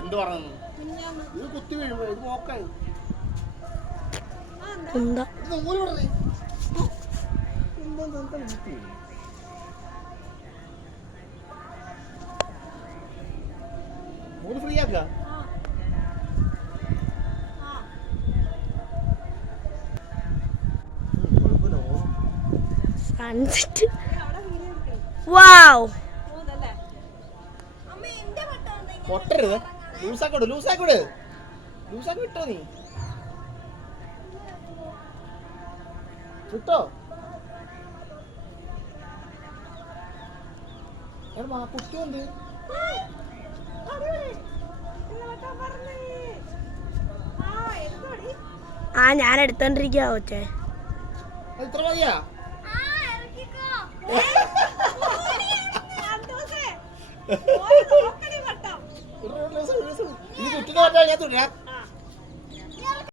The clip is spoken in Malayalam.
എന്ത് പറഞ്ഞു ഇത് കുത്തി വീഴുമ്പോ ഇത് നോക്കായി ഫ്രീ ആക്ക സൺസെറ്റ് വാവ് പൊട്ടരുത് ലൂസാക്കോട് ലൂസാക്കോട് ലൂസാക്കി വിട്ടോ നീ വിട്ടോ കുട്ടിയുണ്ട് ആ ഞാൻ എടുത്തോണ്ടിരിക്കാ കൊച്ചേ ഇത്ര മതിയാ ഇത് കുട്ടിനെ പറ്റാ ഞാൻ തുണിയാ